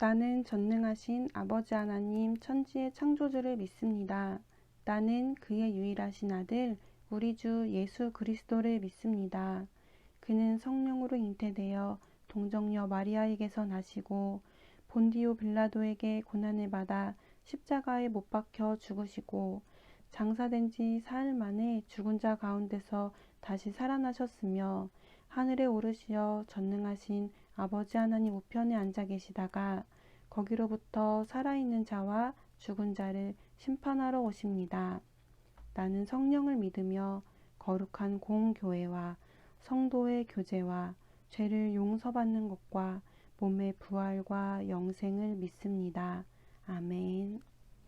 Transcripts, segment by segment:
나는 전능하신 아버지 하나님 천지의 창조주를 믿습니다. 나는 그의 유일하신 아들 우리 주 예수 그리스도를 믿습니다. 그는 성령으로 잉태되어 동정녀 마리아에게서 나시고 본디오 빌라도에게 고난을 받아 십자가에 못 박혀 죽으시고 장사된 지 사흘 만에 죽은 자 가운데서 다시 살아나셨으며 하늘에 오르시어 전능하신 아버지 하나님 우편에 앉아 계시다가 거기로부터 살아있는 자와 죽은 자를 심판하러 오십니다. 나는 성령을 믿으며 거룩한 공교회와 성도의 교제와 죄를 용서받는 것과 몸의 부활과 영생을 믿습니다. 아멘.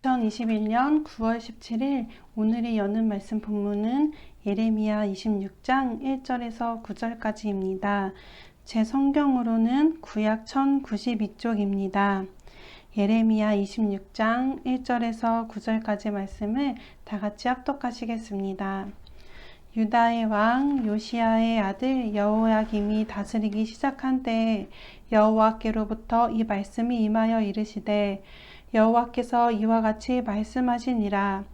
2021년 9월 17일 오늘의 여는 말씀 본문은 예레미야 26장 1절에서 9절까지입니다. 제 성경으로는 구약 1092쪽입니다. 예레미야 26장 1절에서 9절까지 말씀을 다 같이 합독하시겠습니다. 유다의 왕 요시야의 아들 여호야김이 다스리기 시작한 때에 여호와께로부터 이 말씀이 임하여 이르시되 여호와께서 이와 같이 말씀하시니라.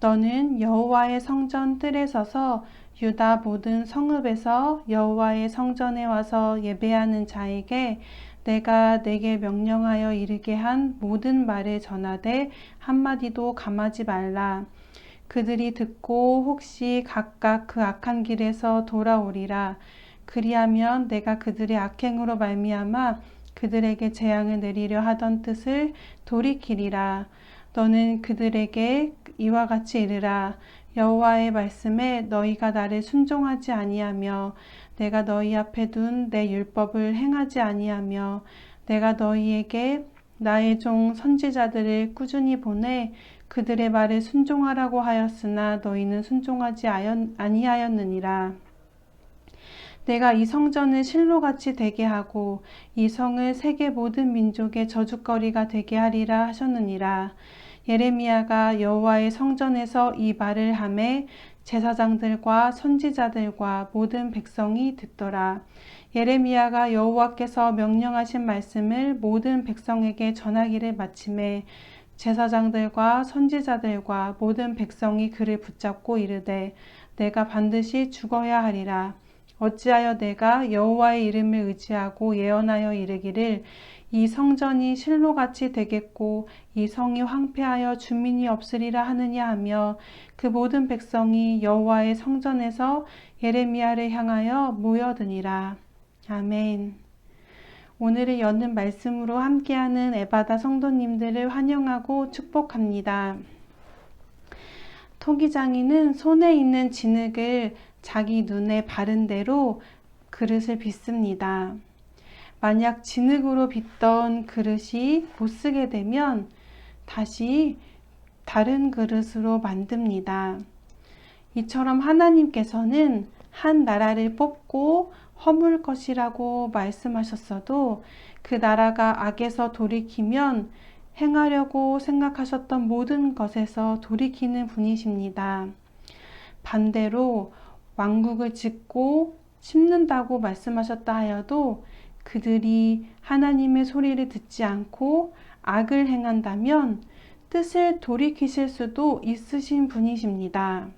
너는 여호와의 성전 뜰에 서서 유다 모든 성읍에서 여호와의 성전에 와서 예배하는 자에게 내가 내게 명령하여 이르게 한 모든 말을 전하되 한마디도 감하지 말라. 그들이 듣고 혹시 각각 그 악한 길에서 돌아오리라. 그리하면 내가 그들의 악행으로 말미암아 그들에게 재앙을 내리려 하던 뜻을 돌이키리라. 너는 그들에게 이와 같이 이르라. 여호와의 말씀에 너희가 나를 순종하지 아니하며 내가 너희 앞에 둔 내 율법을 행하지 아니하며 내가 너희에게 나의 종 선지자들을 꾸준히 보내 그들의 말을 순종하라고 하였으나 너희는 순종하지 아니하였느니라. 내가 이 성전을 실로같이 되게 하고 이 성을 세계 모든 민족의 저주거리가 되게 하리라 하셨느니라. 예레미야가 여호와의 성전에서 이 말을 하매 제사장들과 선지자들과 모든 백성이 듣더라. 예레미야가 여호와께서 명령하신 말씀을 모든 백성에게 전하기를 마침에 제사장들과 선지자들과 모든 백성이 그를 붙잡고 이르되 내가 반드시 죽어야 하리라. 어찌하여 내가 여호와의 이름을 의지하고 예언하여 이르기를 이 성전이 실로같이 되겠고 이 성이 황폐하여 주민이 없으리라 하느냐 하며 그 모든 백성이 여호와의 성전에서 예레미야를 향하여 모여드니라. 아멘. 오늘의 여는 말씀으로 함께하는 에바다 성도님들을 환영하고 축복합니다. 토기장이는 손에 있는 진흙을 자기 눈에 바른 대로 그릇을 빚습니다. 만약 진흙으로 빚던 그릇이 못쓰게 되면 다시 다른 그릇으로 만듭니다. 이처럼 하나님께서는 한 나라를 뽑고 허물 것이라고 말씀하셨어도 그 나라가 악에서 돌이키면 행하려고 생각하셨던 모든 것에서 돌이키는 분이십니다. 반대로 왕국을 짓고 심는다고 말씀하셨다 하여도 그들이 하나님의 소리를 듣지 않고 악을 행한다면 뜻을 돌이키실 수도 있으신 분이십니다.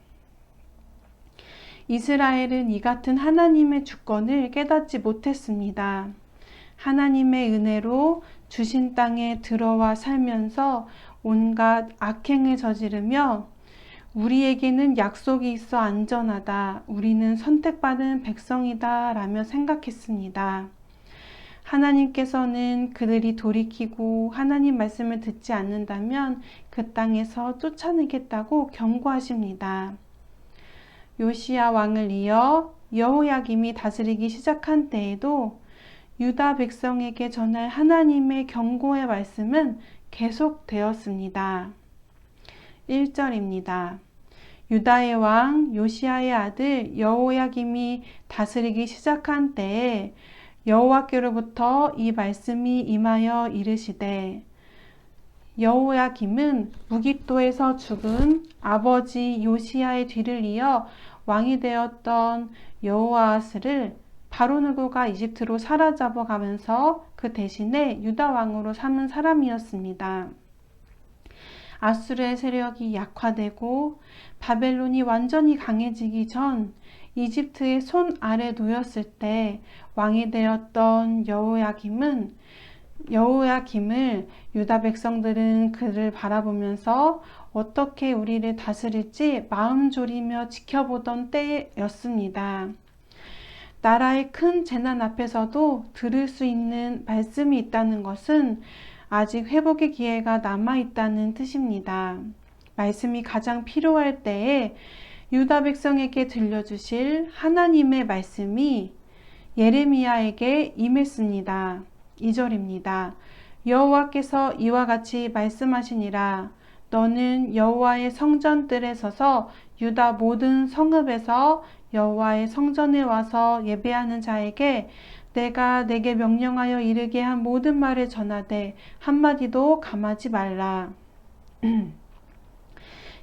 이스라엘은 이 같은 하나님의 주권을 깨닫지 못했습니다. 하나님의 은혜로 주신 땅에 들어와 살면서 온갖 악행을 저지르며 우리에게는 약속이 있어 안전하다. 우리는 선택받은 백성이다. 라며 생각했습니다. 하나님께서는 그들이 돌이키고 하나님 말씀을 듣지 않는다면 그 땅에서 쫓아내겠다고 경고하십니다. 요시야 왕을 이어 여호야김이 다스리기 시작한 때에도 유다 백성에게 전할 하나님의 경고의 말씀은 계속되었습니다. 1절입니다. 유다의 왕 요시야의 아들 여호야김이 다스리기 시작한 때에 여호와께로부터 이 말씀이 임하여 이르시되 여호야김은 무깃도에서 죽은 아버지 요시야의 뒤를 이어 왕이 되었던 여호아스를 바로느고가 이집트로 사로잡아 가면서 그 그 대신에 유다 왕으로 삼은 사람이었습니다. 아수르의 세력이 약화되고 바벨론이 완전히 강해지기 전 이집트의 손 아래 놓였을 때 왕이 되었던 여호야김을 유다 백성들은 그를 바라보면서 어떻게 우리를 다스릴지 마음 졸이며 지켜보던 때였습니다. 나라의 큰 재난 앞에서도 들을 수 있는 말씀이 있다는 것은 아직 회복의 기회가 남아있다는 뜻입니다. 말씀이 가장 필요할 때에 유다 백성에게 들려주실 하나님의 말씀이 예레미야에게 임했습니다. 2절입니다. 여호와께서 이와 같이 말씀하시니라. 너는 여호와의 성전뜰에 서서 유다 모든 성읍에서 여호와의 성전에 와서 예배하는 자에게 내가 내게 명령하여 이르게 한 모든 말을 전하되 한마디도 감하지 말라.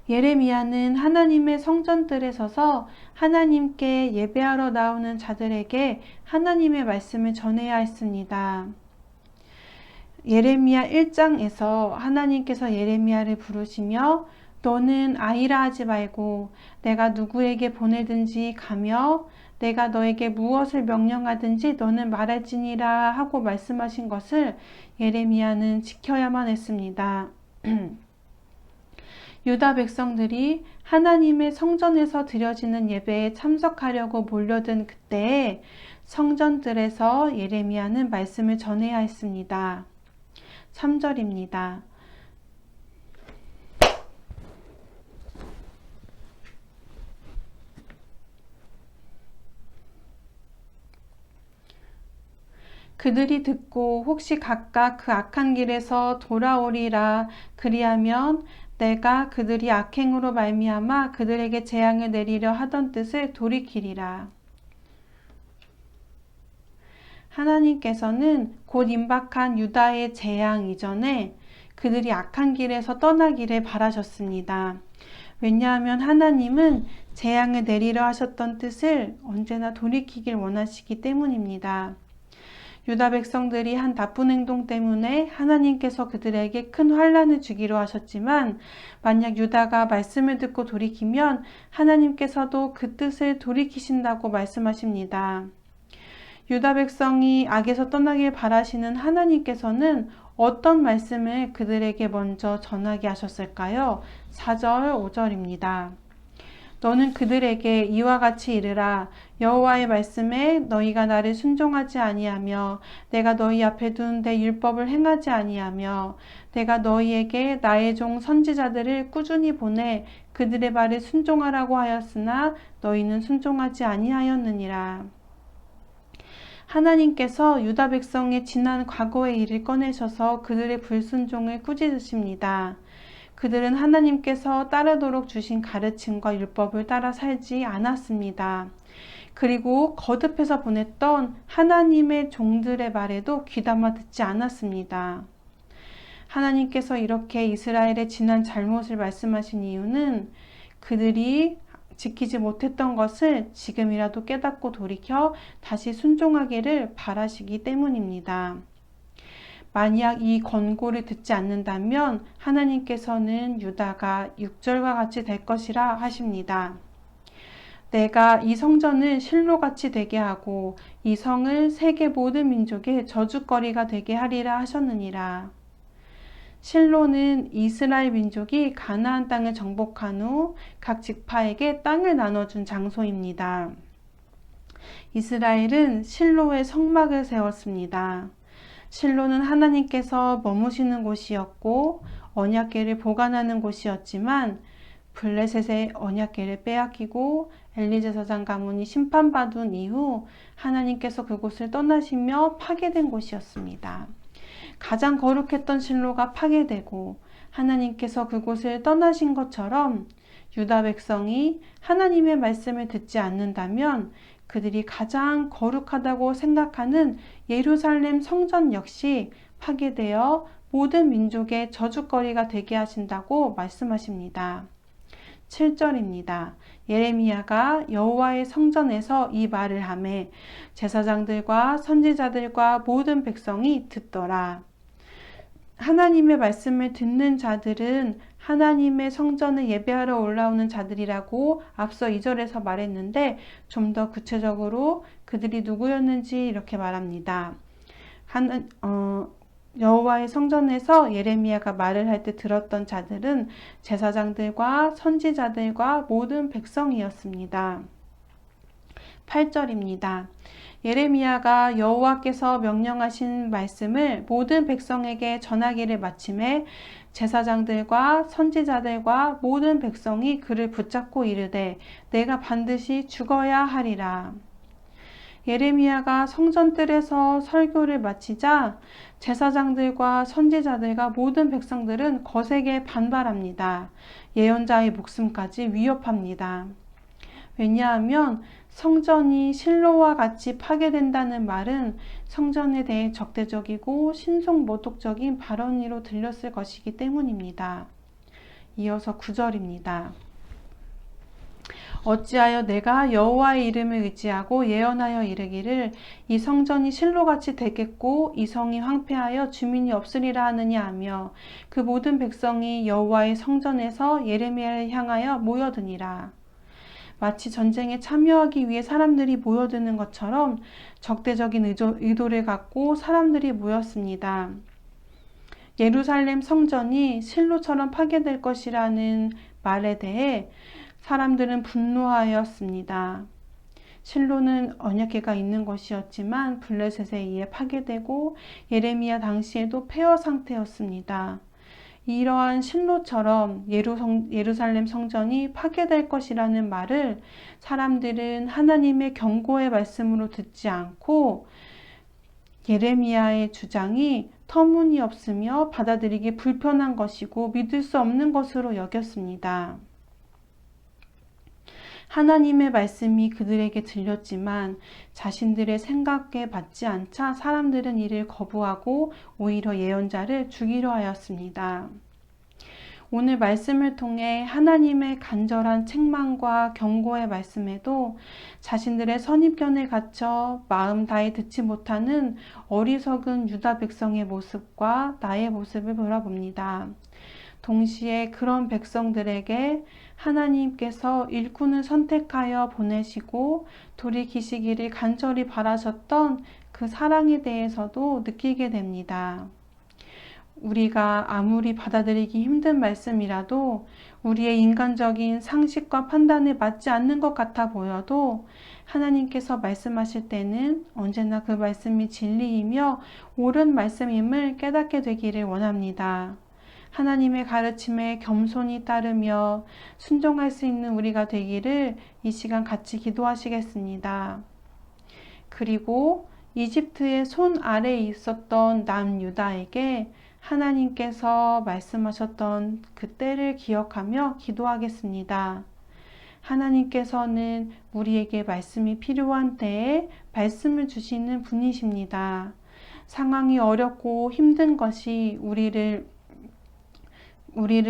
예레미야는 하나님의 성전뜰에 서서 하나님께 예배하러 나오는 자들에게 하나님의 말씀을 전해야 했습니다. 예레미야 1장에서 하나님께서 예레미야를 부르시며 너는 아이라 하지 말고 내가 누구에게 보내든지 가며 내가 너에게 무엇을 명령하든지 너는 말할지니라 하고 말씀하신 것을 예레미야는 지켜야만 했습니다. 유다 백성들이 하나님의 성전에서 드려지는 예배에 참석하려고 몰려든 그때에 성전들에서 예레미야는 말씀을 전해야 했습니다. 3절입니다. 그들이 듣고 혹시 각각 그 악한 길에서 돌아오리라. 그리하면 내가 그들이 악행으로 말미암아 그들에게 재앙을 내리려 하던 뜻을 돌이키리라. 하나님께서는 곧 임박한 유다의 재앙 이전에 그들이 악한 길에서 떠나기를 바라셨습니다. 왜냐하면 하나님은 재앙을 내리려 하셨던 뜻을 언제나 돌이키길 원하시기 때문입니다. 유다 백성들이 한 나쁜 행동 때문에 하나님께서 그들에게 큰 환난을 주기로 하셨지만 만약 유다가 말씀을 듣고 돌이키면 하나님께서도 그 뜻을 돌이키신다고 말씀하십니다. 유다 백성이 악에서 떠나길 바라시는 하나님께서는 어떤 말씀을 그들에게 먼저 전하게 하셨을까요? 4절, 5절입니다. 너는 그들에게 이와 같이 이르라. 여호와의 말씀에 너희가 나를 순종하지 아니하며 내가 너희 앞에 둔 내 율법을 행하지 아니하며 내가 너희에게 나의 종 선지자들을 꾸준히 보내 그들의 말을 순종하라고 하였으나 너희는 순종하지 아니하였느니라. 하나님께서 유다 백성의 지난 과거의 일을 꺼내셔서 그들의 불순종을 꾸짖으십니다. 그들은 하나님께서 따르도록 주신 가르침과 율법을 따라 살지 않았습니다. 그리고 거듭해서 보냈던 하나님의 종들의 말에도 귀담아 듣지 않았습니다. 하나님께서 이렇게 이스라엘의 지난 잘못을 말씀하신 이유는 그들이 지키지 못했던 것을 지금이라도 깨닫고 돌이켜 다시 순종하기를 바라시기 때문입니다. 만약 이 권고를 듣지 않는다면 하나님께서는 유다가 6절과 같이 될 것이라 하십니다. 내가 이 성전을 실로같이 되게 하고 이 성을 세계 모든 민족의 저주거리가 되게 하리라 하셨느니라. 실로는 이스라엘 민족이 가나안 땅을 정복한 후 각 지파에게 땅을 나눠준 장소입니다. 이스라엘은 실로에 성막을 세웠습니다. 실로는 하나님께서 머무시는 곳이었고 언약궤를 보관하는 곳이었지만 블레셋의 언약궤를 빼앗기고 엘리제사장 가문이 심판받은 이후 하나님께서 그곳을 떠나시며 파괴된 곳이었습니다. 가장 거룩했던 실로가 파괴되고 하나님께서 그곳을 떠나신 것처럼 유다 백성이 하나님의 말씀을 듣지 않는다면 그들이 가장 거룩하다고 생각하는 예루살렘 성전 역시 파괴되어 모든 민족의 저주거리가 되게 하신다고 말씀하십니다. 7절입니다. 예레미야가 여호와의 성전에서 이 말을 하매 제사장들과 선지자들과 모든 백성이 듣더라. 하나님의 말씀을 듣는 자들은 하나님의 성전을 예배하러 올라오는 자들이라고 앞서 2절에서 말했는데 좀 더 구체적으로 그들이 누구였는지 이렇게 말합니다. 여호와의 성전에서 예레미야가 말을 할 때 들었던 자들은 제사장들과 선지자들과 모든 백성이었습니다. 8절입니다. 예레미야가 여호와께서 명령하신 말씀을 모든 백성에게 전하기를 마침에 제사장들과 선지자들과 모든 백성이 그를 붙잡고 이르되 내가 반드시 죽어야 하리라. 예레미야가 성전뜰에서 설교를 마치자 제사장들과 선지자들과 모든 백성들은 거세게 반발합니다. 예언자의 목숨까지 위협합니다. 왜냐하면 성전이 실로와 같이 파괴된다는 말은 성전에 대해 적대적이고 신성모독적인 발언으로 들렸을 것이기 때문입니다. 이어서 9절입니다. 어찌하여 내가 여호와의 이름을 의지하고 예언하여 이르기를 이 성전이 실로같이 되겠고 이 성이 황폐하여 주민이 없으리라 하느냐 하며 그 모든 백성이 여호와의 성전에서 예레미야를 향하여 모여드니라. 마치 전쟁에 참여하기 위해 사람들이 모여드는 것처럼 적대적인 의도를 갖고 사람들이 모였습니다. 예루살렘 성전이 실로처럼 파괴될 것이라는 말에 대해 사람들은 분노하였습니다. 실로는 언약궤가 있는 것이었지만 블레셋에 의해 파괴되고 예레미야 당시에도 폐허 상태였습니다. 이러한 실로처럼 예루살렘 성전이 파괴될 것이라는 말을 사람들은 하나님의 경고의 말씀으로 듣지 않고 예레미야의 주장이 터무니없으며 받아들이기 불편한 것이고 믿을 수 없는 것으로 여겼습니다. 하나님의 말씀이 그들에게 들렸지만 자신들의 생각에 맞지 않자 사람들은 이를 거부하고 오히려 예언자를 죽이려 하였습니다. 오늘 말씀을 통해 하나님의 간절한 책망과 경고의 말씀에도 자신들의 선입견을 갖춰 마음 다해 듣지 못하는 어리석은 유다 백성의 모습과 나의 모습을 돌아봅니다. 동시에 그런 백성들에게 하나님께서 일꾼을 선택하여 보내시고 돌이키시기를 간절히 바라셨던 그 사랑에 대해서도 느끼게 됩니다. 우리가 아무리 받아들이기 힘든 말씀이라도 우리의 인간적인 상식과 판단에 맞지 않는 것 같아 보여도 하나님께서 말씀하실 때는 언제나 그 말씀이 진리이며 옳은 말씀임을 깨닫게 되기를 원합니다. 하나님의 가르침에 겸손히 따르며 순종할 수 있는 우리가 되기를 이 시간 같이 기도하시겠습니다. 그리고 이집트의 손 아래에 있었던 남유다에게 하나님께서 말씀하셨던 그 때를 기억하며 기도하겠습니다. 하나님께서는 우리에게 말씀이 필요한 때에 말씀을 주시는 분이십니다. 상황이 어렵고 힘든 것이 우리를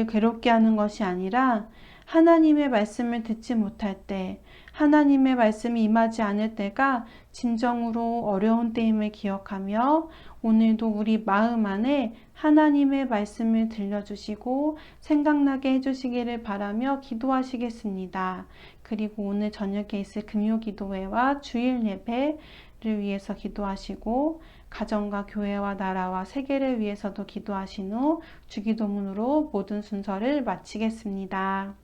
괴롭게 하는 것이 아니라 하나님의 말씀을 듣지 못할 때, 하나님의 말씀이 임하지 않을 때가 진정으로 어려운 때임을 기억하며 오늘도 우리 마음 안에 하나님의 말씀을 들려주시고 생각나게 해주시기를 바라며 기도하시겠습니다. 그리고 오늘 저녁에 있을 금요기도회와 주일 예배를 위해서 기도하시고 가정과 교회와 나라와 세계를 위해서도 기도하신 후 주기도문으로 모든 순서를 마치겠습니다.